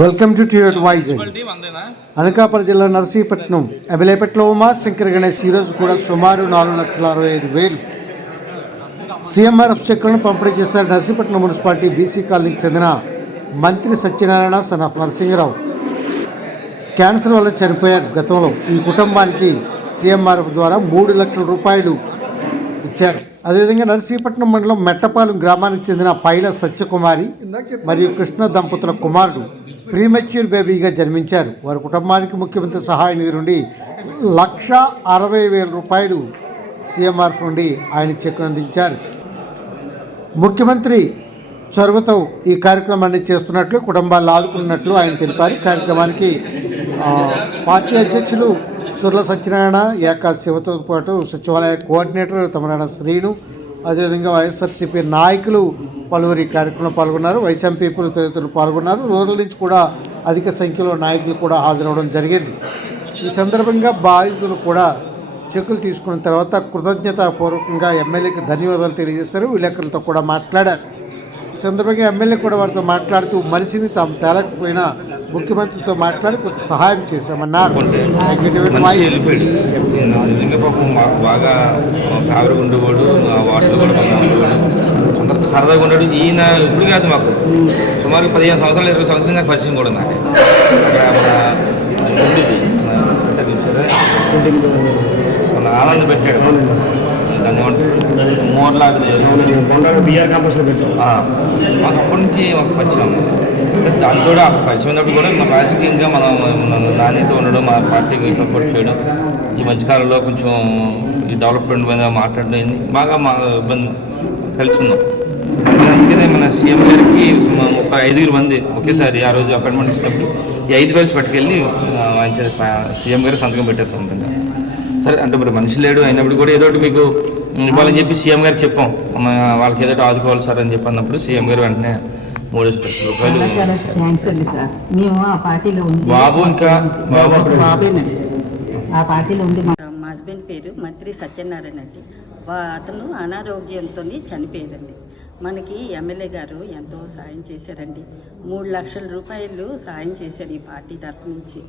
Welcome to టియర్ Vizag municipality వందేనా? అనకాపల్లి జిల్లా నర్సీపట్నం ఎబిలేపట్లో ఉమా శంకర్ గణేష్ ఈరోజు కూడా సుమారు నాలుగు లక్షల అరవై ఐదు వేలు. సీఎంఆర్ఎఫ్ చెక్కులను పంపిణీ చేశారు నర్సీపట్నం మున్సిపాలిటీ బీసీ కాలనీకి చెందిన మంత్రి Satyanarayana son of Narasimharao. Cancer వల్ల చనిపోయారు గతంలో. ఈ కుటుంబానికి సీఎంఆర్ఎఫ్ ద్వారా మూడు లక్షల రూపాయలు ఇచ్చారు. అదేవిధంగా నర్సీపట్నం మండలం మెట్టపాలెం గ్రామానికి చెందిన పైల సత్యకుమారి మరియు కృష్ణ దంపతుల కుమారుడు ప్రీమెచ్యూర్ బేబీగా జన్మించారు. వారి కుటుంబానికి ముఖ్యమంత్రి సహాయ నిధి నుండి లక్ష అరవై వేల రూపాయలు సీఎంఆర్ఎఫ్ నుండి ఆయన చెక్కును అందించారు. ముఖ్యమంత్రి చొరవతో ఈ కార్యక్రమాన్ని చేస్తున్నట్లు కుటుంబాలు ఆదుకున్నట్లు ఆయన తెలిపారు. కార్యక్రమానికి పార్టీ అధ్యక్షులు సుర్ల సత్యనారాయణ ఏకా శివతో పాటు సచివాలయ కోఆర్డినేటర్ తమరాయణ శ్రీను అదేవిధంగా వైఎస్ఆర్సీపీ నాయకులు పలువురు ఈ కార్యక్రమంలో పాల్గొన్నారు. వైఎస్ఎంపీలు తదితరులు పాల్గొన్నారు. రూరల్ నుంచి కూడా అధిక సంఖ్యలో నాయకులు కూడా హాజరవడం జరిగింది. ఈ సందర్భంగా బాధితులు కూడా చెక్కులు తీసుకున్న తర్వాత కృతజ్ఞతాపూర్వకంగా ఎమ్మెల్యేకి ధన్యవాదాలు తెలియజేశారు. విలేకరులతో కూడా మాట్లాడారు. సందర్భంగా ఎమ్మెల్యే కూడా వారితో మాట్లాడుతూ మనిషిని తాము తేలకపోయినా ముఖ్యమంత్రితో మాట్లాడి కొంత సహాయం చేశామన్నారు. నిజంగా పాపం బాగా ఉండేవాడు వాటిలో కూడా అందరితో సరదాగా ఉన్నాడు ఈయన ఇప్పుడు కాదు మాకు. సుమారు పదిహేను సంవత్సరాలు ఇరవై సంవత్సరాలు నాకు పరిచయం కూడా నాకు. అక్కడ ఉండేది. ఆనంద్ పెట్టాడు. మోర్లాగా మాకు అప్పటి నుంచి మాకు పరిచయం. దాంతో ఆ పరిచయం ఉన్నప్పుడు కూడా మన రాజకీయంగా మనం మన నాణ్యత ఉండడం మా పార్టీకి సపోర్ట్ చేయడం ఈ మధ్యకాలంలో కొంచెం ఈ డెవలప్మెంట్ మీద మాట్లాడడం బాగా మా ఇబ్బంది కలిసి ఉన్నాం. అందుకనే మన సీఎం గారికి ముప్పై ఐదుగురు మంది ఒకేసారి ఆ రోజు అపాయింట్మెంట్ ఇచ్చినప్పుడు ఈ ఐదు వేలు పట్టుకెళ్ళి ఆయన సీఎం గారు సంతకం పెట్టారు సొంతంగా. సరే అంటే మరి మనిషి లేడు అయినప్పుడు కూడా ఏదో ఒకటి మీకు ఇవ్వాలని చెప్పి సీఎం గారు చెప్పాం. మన వాళ్ళకి ఏదో ఆదుకోవాలి సార్ అని చెప్పి అన్నప్పుడు సీఎం గారు వెంటనే మూడు లక్షల రూపాయలు బాబు ఇంకా బాబు బాబేనండి. ఆ పార్టీలో ఉంది మా హస్బెండ్ పేరు మంత్రి సత్యనారాయణ అండి. వా అతను అనారోగ్యంతో చనిపోయారండి మనకి ఎమ్మెల్యే గారు ఎంతో సాయం చేశారండి. మూడు లక్షల రూపాయలు సాయం చేశారు ఈ పార్టీ తరపు నుంచి.